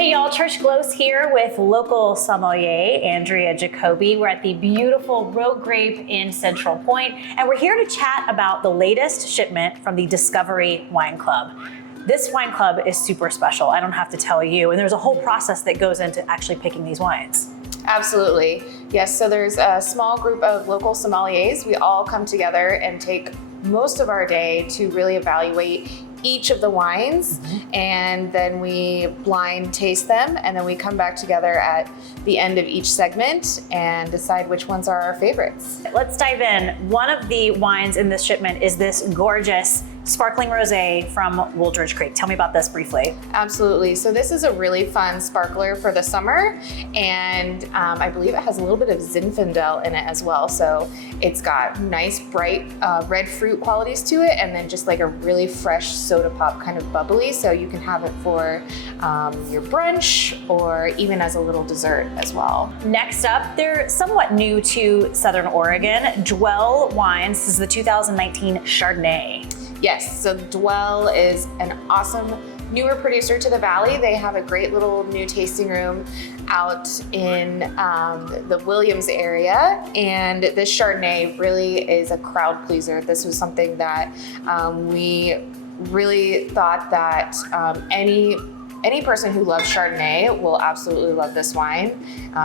Hey y'all, Trish Glose here with local sommelier Andrea Jacoby. We're at the beautiful Rogue Grape in Central Point, and we're here to chat about the latest shipment from the Discovery Wine Club. This wine club is super special, I don't have to tell you, and there's a whole process that goes into actually picking these wines. Absolutely. Yes, so there's a small group of local sommeliers. We all come together and take most of our day to really evaluate each of the wines, and then we blind taste them, and then we come back together at the end of each segment and decide which ones are our favorites. Let's dive in. One of the wines in this shipment is this gorgeous sparkling rosé from Rogue Grape. Tell me about this briefly. Absolutely. So this is a really fun sparkler for the summer, and I believe it has a little bit of Zinfandel in it as well. So it's got nice bright red fruit qualities to it, and then just like a really fresh soda pop kind of bubbly. So you can have it for your brunch or even as a little dessert as well. Next up, they're somewhat new to Southern Oregon. Dwell Wines. This is the 2019 Chardonnay. Yes, so Dwell is an awesome newer producer to the Valley. They have a great little new tasting room out in the Williams area, and this Chardonnay really is a crowd pleaser. This was something that we really thought that any person who loves Chardonnay will absolutely love this wine.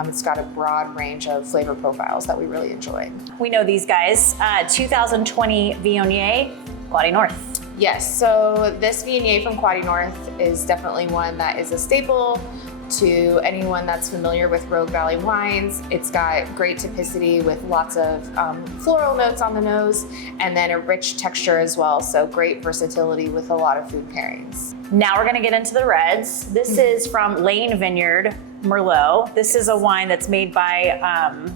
It's got a broad range of flavor profiles that we really enjoy. We know these guys. 2020 Viognier, Quadi North. Yes, so this Viognier from Quadi North is definitely one that is a staple to anyone that's familiar with Rogue Valley wines. It's got great typicity with lots of floral notes on the nose, and then a rich texture as well, so great versatility with a lot of food pairings. Now we're gonna get into the reds. This is from Lane Vineyard Merlot. This is a wine that's made by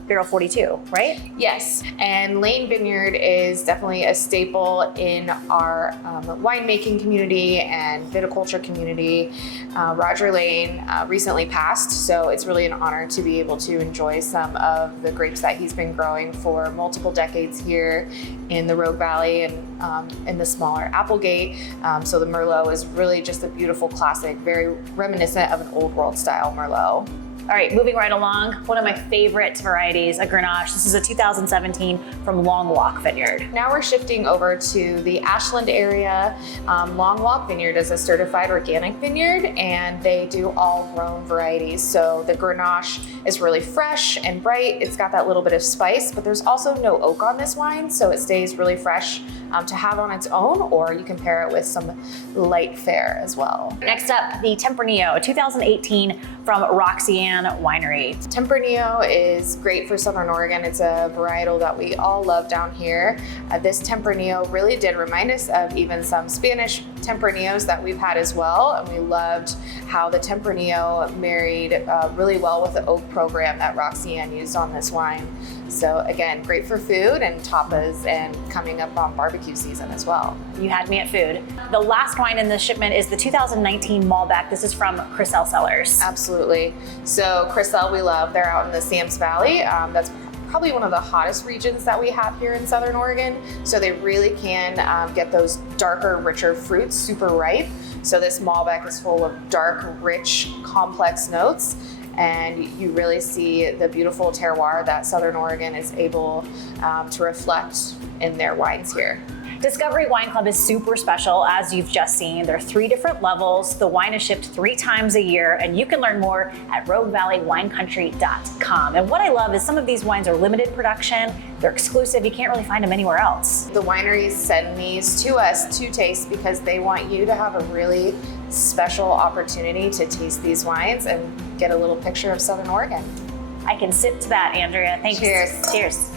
Barrel 42, right? Yes, and Lane Vineyard is definitely a staple in our winemaking community and viticulture community. Roger Lane recently passed, so it's really an honor to be able to enjoy some of the grapes that he's been growing for multiple decades here in the Rogue Valley and in the smaller Applegate. So the Merlot is really just a beautiful classic, very reminiscent of an old world style Merlot. All right, moving right along, one of my favorite varieties, a Grenache. This is a 2017 from Long Walk Vineyard. Now we're shifting over to the Ashland area. Long Walk Vineyard is a certified organic vineyard, and they do all grown varieties. So the Grenache is really fresh and bright. It's got that little bit of spice, but there's also no oak on this wine, so it stays really fresh to have on its own, or you can pair it with some light fare as well. Next up, the Tempranillo, 2018 from Roxanne Winery. Tempranillo is great for Southern Oregon. It's a varietal that we all love down here. This Tempranillo really did remind us of even some Spanish Tempranillos that we've had as well, and we loved how the Tempranillo married really well with the oak program that Roxanne used on this wine. So again, great for food and tapas and coming up on barbecue season as well. You had me at food. The last wine in this shipment is the 2019 Malbec. This is from Crisell Cellars. Absolutely. So Crisell we love. They're out in the Sams Valley. That's probably one of the hottest regions that we have here in Southern Oregon. So they really can get those darker, richer fruits super ripe. So this Malbec is full of dark, rich, complex notes. And you really see the beautiful terroir that Southern Oregon is able to reflect in their wines here. Discovery Wine Club is super special, as you've just seen. There are 3 different levels. The wine is shipped 3 times a year, and you can learn more at roguevalleyWineCountry.com. And what I love is some of these wines are limited production. They're exclusive. You can't really find them anywhere else. The wineries send these to us to taste because they want you to have a really special opportunity to taste these wines and get a little picture of Southern Oregon. I can sip to that, Andrea. Thanks. Cheers. Cheers.